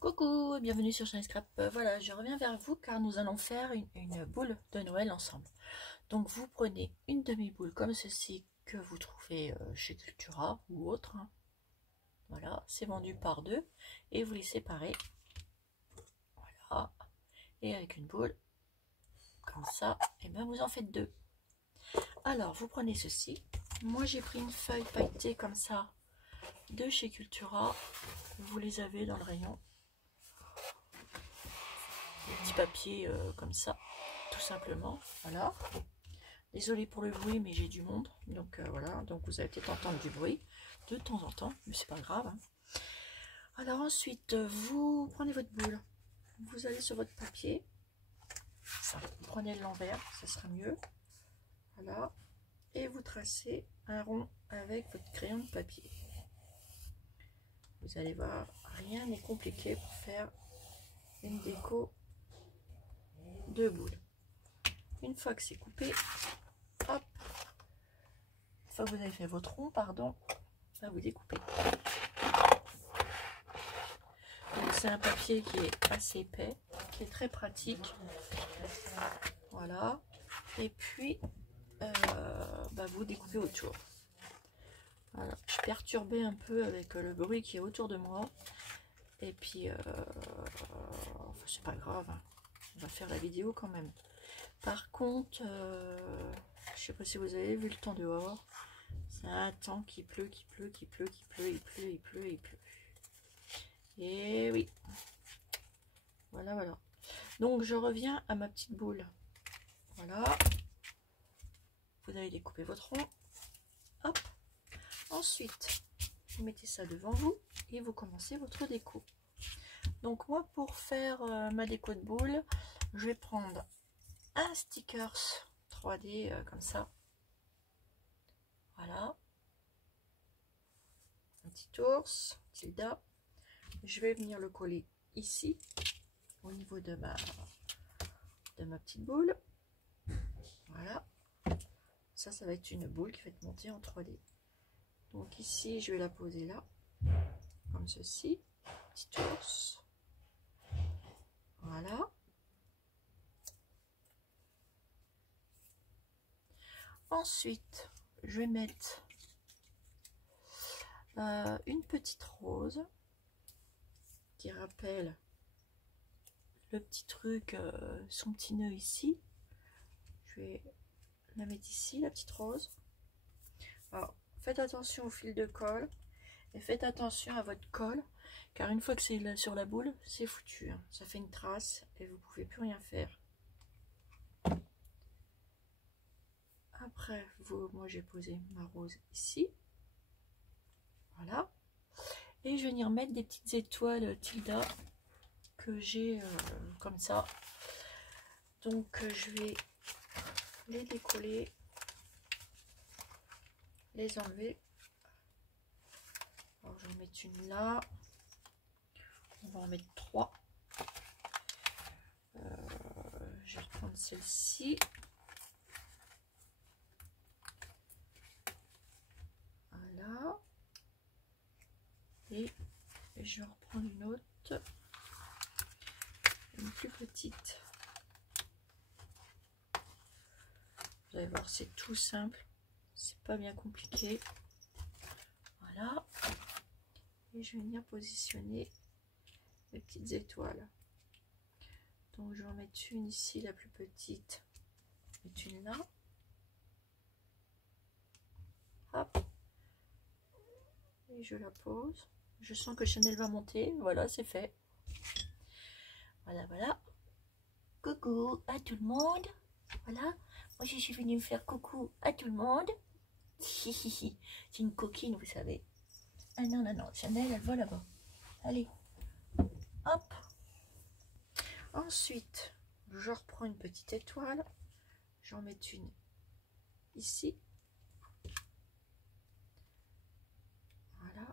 Coucou, bienvenue sur Shiny Scrap. Voilà, je reviens vers vous car nous allons faire une boule de Noël ensemble. Donc vous prenez une demi-boule comme ceci que vous trouvez chez Cultura ou autre. Voilà, c'est vendu par deux et vous les séparez. Voilà, et avec une boule comme ça, et bien vous en faites deux. Alors vous prenez ceci. Moi j'ai pris une feuille pailletée comme ça de chez Cultura. Vous les avez dans le rayon. Petit papier comme ça, tout simplement. Voilà. Désolée pour le bruit, mais j'ai du monde. Donc voilà, donc vous allez peut-être entendre du bruit de temps en temps, mais c'est pas grave. Hein. Alors ensuite, vous prenez votre boule. Vous allez sur votre papier. Ça, vous prenez l'envers, ça sera mieux. Voilà. Et vous tracez un rond avec votre crayon de papier. Vous allez voir, rien n'est compliqué pour faire une déco de boules. Une fois que c'est coupé, hop, une fois que vous avez fait votre rond, pardon, là vous découpez. Donc c'est un papier qui est assez épais, qui est très pratique. Voilà. Et puis vous découpez autour. Voilà. Je suis perturbée un peu avec le bruit qui est autour de moi. Et puis enfin, c'est pas grave, hein. On va faire la vidéo quand même. Par contre, je sais pas si vous avez vu le temps dehors. C'est un temps qui pleut, qui pleut, qui pleut, qui pleut, il pleut, il pleut, il pleut. Et oui. Voilà, voilà. Donc je reviens à ma petite boule. Voilà. Vous allez découper votre rond. Hop. Ensuite, vous mettez ça devant vous et vous commencez votre déco. Donc moi, pour faire ma déco de boule, je vais prendre un stickers 3D comme ça. Voilà. Un petit ours, tilda. Je vais venir le coller ici, au niveau de ma petite boule. Voilà. Ça va être une boule qui va être montée en 3D. Donc ici, je vais la poser là, comme ceci. Petit ours. Voilà. Ensuite, je vais mettre une petite rose qui rappelle le petit truc, son petit nœud ici. Je vais la mettre ici, la petite rose. Alors, faites attention au fil de colle et faites attention à votre colle, car une fois que c'est sur la boule, c'est foutu. Hein. Ça fait une trace et vous pouvez plus rien faire. Après, moi j'ai posé ma rose ici. Voilà. Et je vais venir mettre des petites étoiles tilda que j'ai comme ça. Donc je vais les décoller, les enlever. Alors je vais en mettre une là. On va en mettre 3. Je vais reprendre celle-ci. Voilà. Et je vais en reprendre une autre. Une plus petite. Vous allez voir, c'est tout simple. C'est pas bien compliqué. Voilà. Et je vais venir positionner mes petites étoiles. Donc je vais en mettre une ici, la plus petite. Et une là. Hop. Et je la pose. Je sens que Chanel va monter. Voilà, c'est fait. Voilà, voilà. Coucou à tout le monde. Voilà. Moi, je suis venue me faire coucou à tout le monde. C'est une coquine, vous savez. Ah non, non, non. Chanel, elle va là-bas. Allez. Hop. Ensuite, je reprends une petite étoile. J'en mets une ici. Voilà.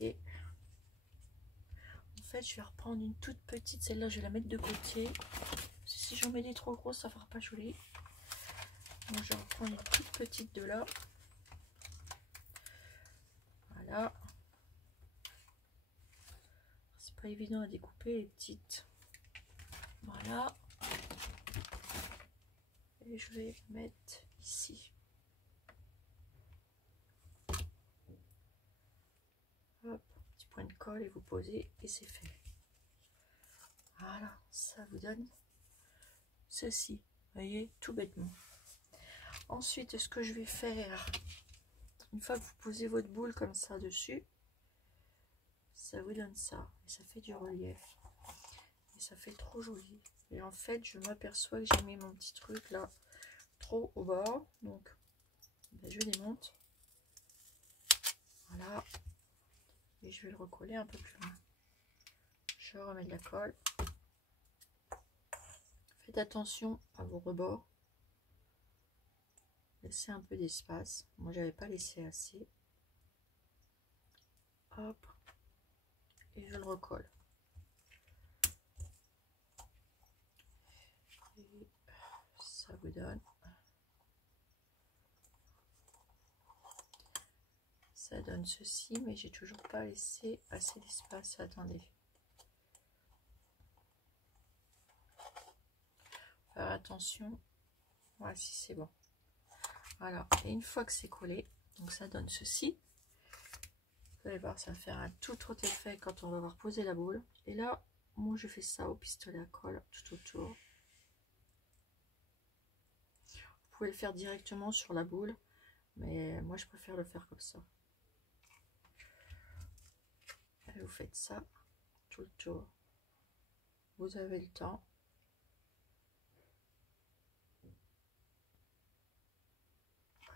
Et en fait, je vais reprendre une toute petite. Celle-là, je vais la mettre de côté. Si j'en mets des trop grosses, ça fera pas joli. Donc, je vais reprendre une toute petite de là. Voilà. pas évident à découper les petites. Voilà. Et je vais mettre ici. Hop, petit point de colle et vous posez et c'est fait. Voilà, ça vous donne ceci. Vous voyez, tout bêtement. Ensuite, ce que je vais faire, une fois que vous posez votre boule comme ça dessus, ça vous donne ça. Et ça fait du relief. Et ça fait trop joli. Et en fait, je m'aperçois que j'ai mis mon petit truc là trop au bord. Donc, ben, je démonte. Voilà. Et je vais le recoller un peu plus loin. Je remets de la colle. Faites attention à vos rebords. Laissez un peu d'espace. Moi, j'avais pas laissé assez. Hop. Et je le recolle. Et ça vous donne. Ça donne ceci, mais j'ai toujours pas laissé assez d'espace. Attendez. Faire attention. Voici, c'est bon. Voilà. Et une fois que c'est collé, donc ça donne ceci. Vous allez voir, ça va faire un tout autre effet quand on va avoir posé la boule. Et là, moi je fais ça au pistolet à colle tout autour. Vous pouvez le faire directement sur la boule, mais moi je préfère le faire comme ça. Et vous faites ça tout le tour. Vous avez le temps.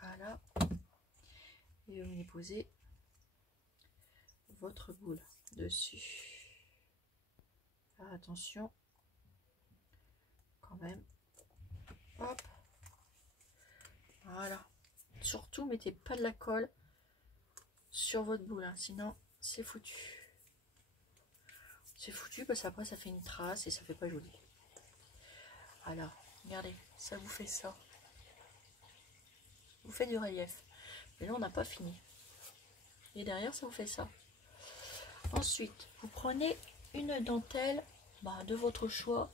Voilà. Et vous venez poser votre boule dessus. Faire attention quand même. Hop. Voilà. Surtout, mettez pas de la colle sur votre boule, hein, sinon c'est foutu. C'est foutu parce qu'après ça fait une trace et ça fait pas joli. Alors, regardez, ça vous fait ça. Vous faites du relief. Mais là, on n'a pas fini. Et derrière, ça vous fait ça. Ensuite, vous prenez une dentelle de votre choix.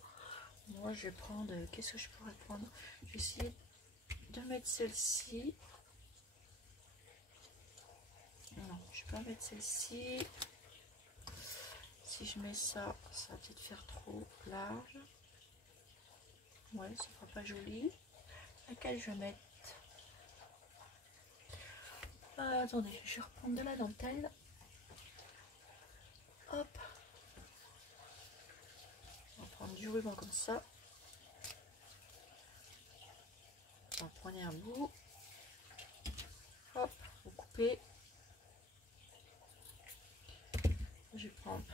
Moi, je vais prendre... Qu'est-ce que je pourrais prendre? Je vais essayer de mettre celle-ci. Non, je vais pas mettre celle-ci. Si je mets ça, ça va peut-être faire trop large. Ouais, ça fera pas joli. Laquelle je vais mettre? Attendez, je vais reprendre de la dentelle. Hop. On va prendre du ruban comme ça. Vous prenez un bout. Hop, vous coupez. Je vais prendre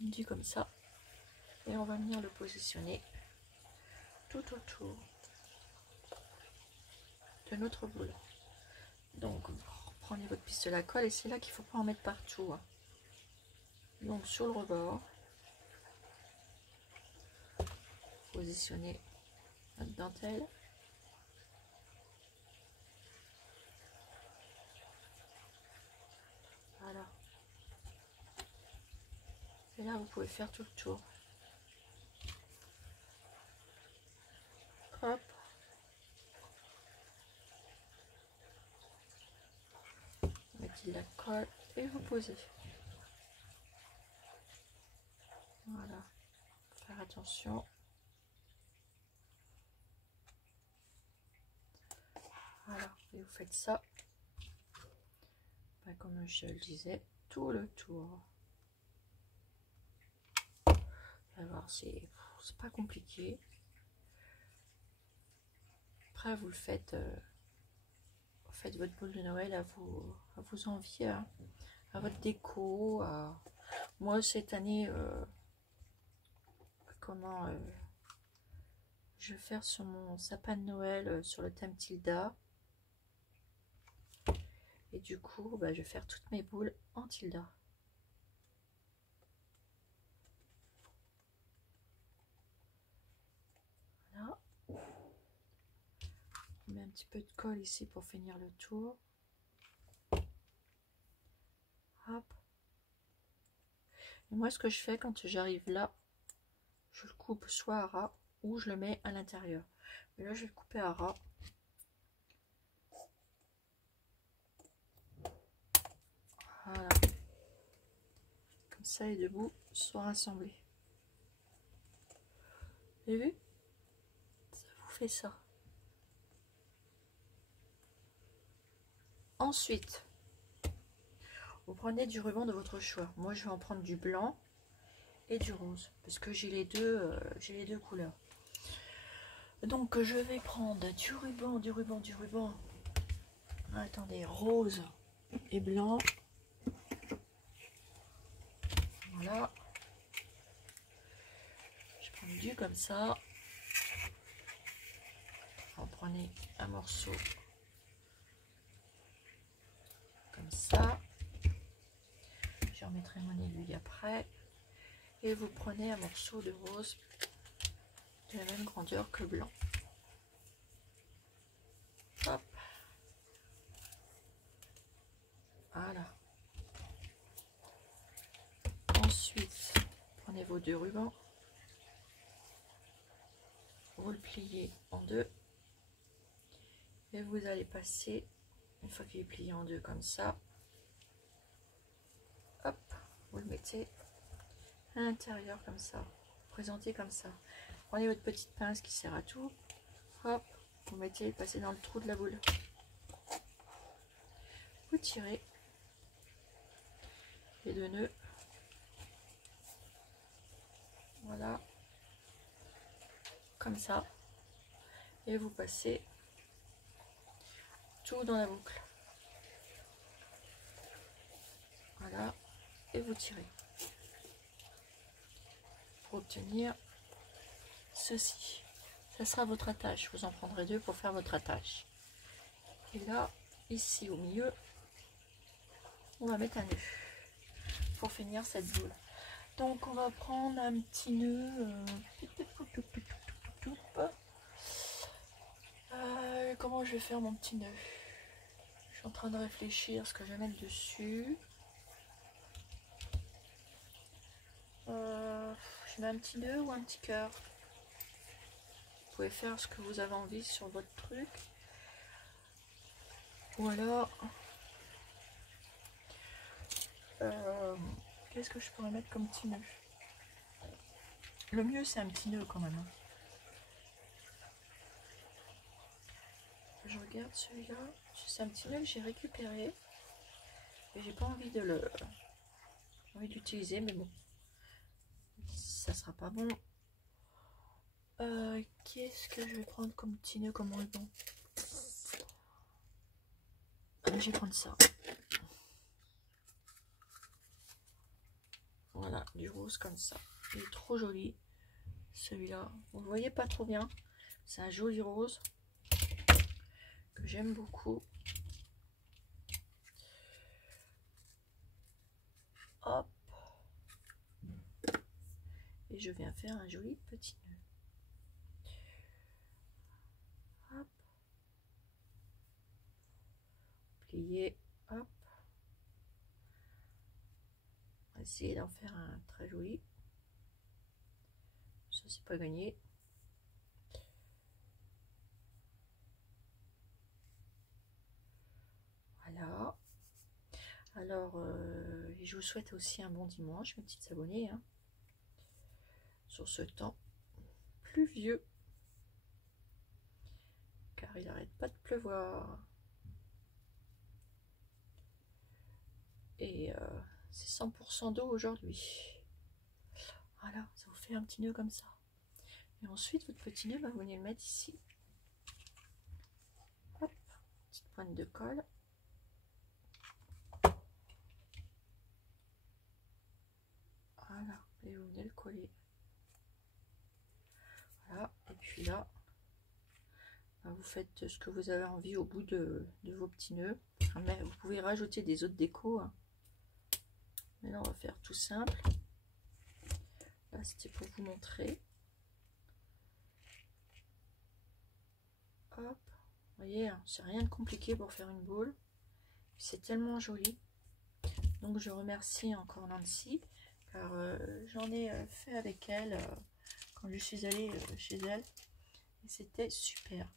du comme ça. Et on va venir le positionner tout autour de notre boule. Donc, vous prenez votre pistolet à colle et c'est là qu'il ne faut pas en mettre partout. Hein. Donc, sur le rebord, positionnez notre dentelle. Voilà. Et là, vous pouvez faire tout le tour. Hop. Mettez de la colle et vous posez. Voilà. Faire attention. Voilà. Et vous faites ça. Comme je le disais, tout le tour. Alors, c'est pas compliqué. Après, vous le faites. Faites votre boule de Noël à vos envies, à votre déco. Moi, cette année, je vais faire sur mon sapin de Noël sur le thème Tilda. Et du coup, je vais faire toutes mes boules en Tilda. Voilà. On met un petit peu de colle ici pour finir le tour. Hop. Et moi, ce que je fais quand j'arrive là, je le coupe soit à ras ou je le mets à l'intérieur. Mais là, je vais le couper à ras. Voilà. Comme ça, les deux bouts sont rassemblés. Vous avez vu? Ça vous fait ça. Ensuite, vous prenez du ruban de votre choix. Moi, je vais en prendre du blanc et du rose parce que j'ai les deux couleurs. Donc, je vais prendre du ruban. Attendez, rose et blanc. Voilà. Je prends du comme ça. Vous prenez un morceau comme ça. Je remettrai mon aiguille après. Et vous prenez un morceau de rose de la même grandeur que le blanc. Hop. Voilà. Ensuite, prenez vos deux rubans. Vous le pliez en deux. Et vous allez passer, une fois qu'il est plié en deux comme ça, hop, vous le mettez à l'intérieur comme ça, présentez comme ça. Prenez votre petite pince qui sert à tout, hop, vous mettez, passez dans le trou de la boule. Vous tirez les deux nœuds, voilà, comme ça, et vous passez tout dans la boucle. Voilà, et vous tirez pour obtenir ceci. Ça sera votre attache. Vous en prendrez deux pour faire votre attache. Et là, ici au milieu, on va mettre un nœud pour finir cette boule. Donc on va prendre un petit nœud. Comment je vais faire mon petit nœud? Je suis en train de réfléchir ce que je vais mettre dessus. Je mets un petit nœud ou un petit cœur. Vous pouvez faire ce que vous avez envie sur votre truc. Ou alors, qu'est-ce que je pourrais mettre comme petit nœud? Le mieux c'est un petit nœud quand même. Je regarde celui-là. C'est un petit nœud que j'ai récupéré. Et j'ai pas envie de le... J'ai envie d'utiliser, mais bon. Ça sera pas bon. Qu'est-ce que je vais prendre comme petit nœud, comme ruban? Je vais prendre ça. Voilà, du rose comme ça. Il est trop joli. Celui-là, vous ne voyez pas trop bien. C'est un joli rose que j'aime beaucoup. Hop. Et je viens faire un joli petit nœud. Hop. Plier. Hop. On va essayer d'en faire un très joli. Ça, c'est pas gagné. Voilà. Alors, je vous souhaite aussi un bon dimanche, mes petites abonnées, hein, sur ce temps pluvieux, car il n'arrête pas de pleuvoir. Et c'est 100% d'eau aujourd'hui. Voilà, ça vous fait un petit nœud comme ça. Et ensuite, votre petit nœud, vous venez le mettre ici. Hop, petite pointe de colle. Voilà, et vous venez le coller. Voilà, et puis là, vous faites ce que vous avez envie au bout de vos petits nœuds. Mais vous pouvez rajouter des autres décos, hein. Mais là, on va faire tout simple. Là, c'était pour vous montrer. Hop, vous voyez, hein, c'est rien de compliqué pour faire une boule. C'est tellement joli. Donc, je remercie encore Nancy car j'en ai fait avec elle quand je suis allée chez elle et c'était super.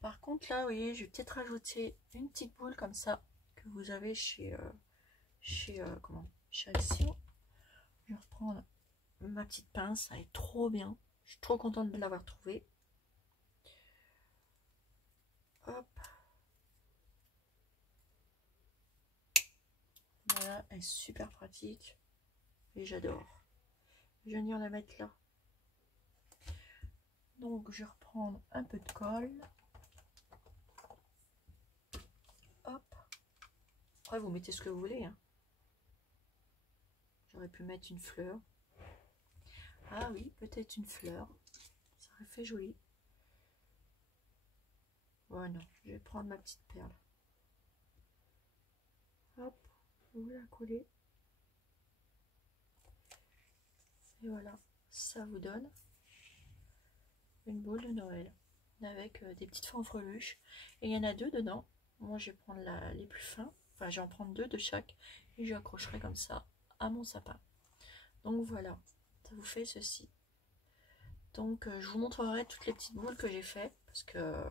Par contre là, vous voyez, je vais peut-être rajouter une petite boule comme ça que vous avez chez Action. Je vais reprendre ma petite pince, elle est trop bien. Je suis trop contente de l'avoir trouvée. Hop. Voilà, elle est super pratique. Et j'adore. Je vais venir la mettre là. Donc je vais reprendre un peu de colle. Hop. Après vous mettez ce que vous voulez. Hein. J'aurais pu mettre une fleur. Ah oui, peut-être une fleur. Ça aurait fait joli. Oh non, je vais prendre ma petite perle. Hop, vous la collez. Et voilà, ça vous donne une boule de Noël avec des petites fanfreluches. Et il y en a deux dedans. Moi, je vais prendre les plus fins. Enfin, je vais en prendre deux de chaque. Et j'accrocherai comme ça à mon sapin. Donc voilà, ça vous fait ceci. Donc je vous montrerai toutes les petites boules que j'ai fait. Parce que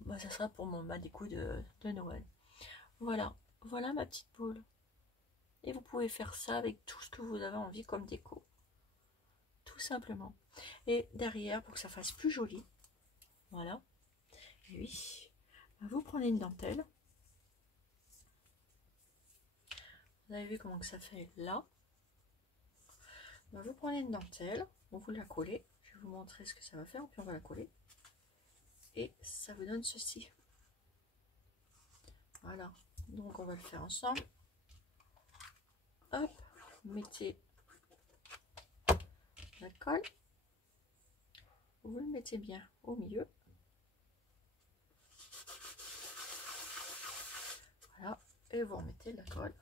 bah, ça sera pour ma déco de Noël. Voilà, voilà ma petite boule. Et vous pouvez faire ça avec tout ce que vous avez envie comme déco. Tout simplement. Et derrière, pour que ça fasse plus joli, voilà. Et oui, vous prenez une dentelle. Vous avez vu comment que ça fait là. Vous prenez une dentelle, vous la collez. Je vais vous montrer ce que ça va faire, puis on va la coller. Et ça vous donne ceci. Voilà. Donc on va le faire ensemble. Hop, mettez la colle. Vous le mettez bien au milieu. Voilà. Et vous remettez la colle.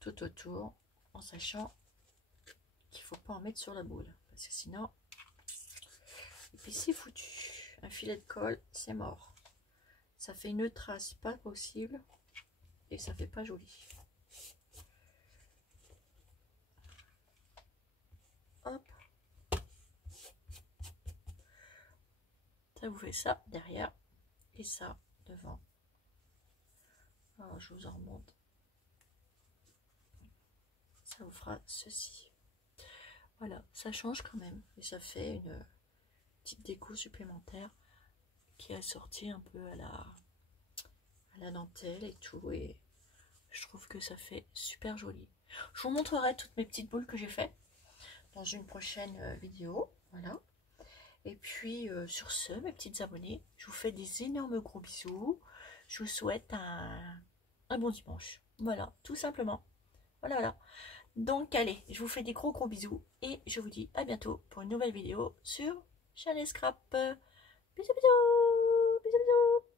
Tout autour, en sachant qu'il ne faut pas en mettre sur la boule. Parce que sinon, et puis c'est foutu. Un filet de colle, c'est mort. Ça fait une trace pas possible. Et ça fait pas joli. Hop. Ça vous fait ça derrière. Et ça devant. Alors je vous en remonte. Ça vous fera ceci. Voilà, ça change quand même. Et ça fait une petite déco supplémentaire qui est assortie un peu à la dentelle et tout. Et je trouve que ça fait super joli. Je vous montrerai toutes mes petites boules que j'ai fait dans une prochaine vidéo. Voilà. Et puis sur ce, mes petites abonnées, je vous fais des énormes gros bisous. Je vous souhaite un bon dimanche. Voilà, tout simplement. Voilà, voilà. Donc allez, je vous fais des gros bisous et je vous dis à bientôt pour une nouvelle vidéo sur Chanel Scrap. Bisous, bisous, bisous, bisous.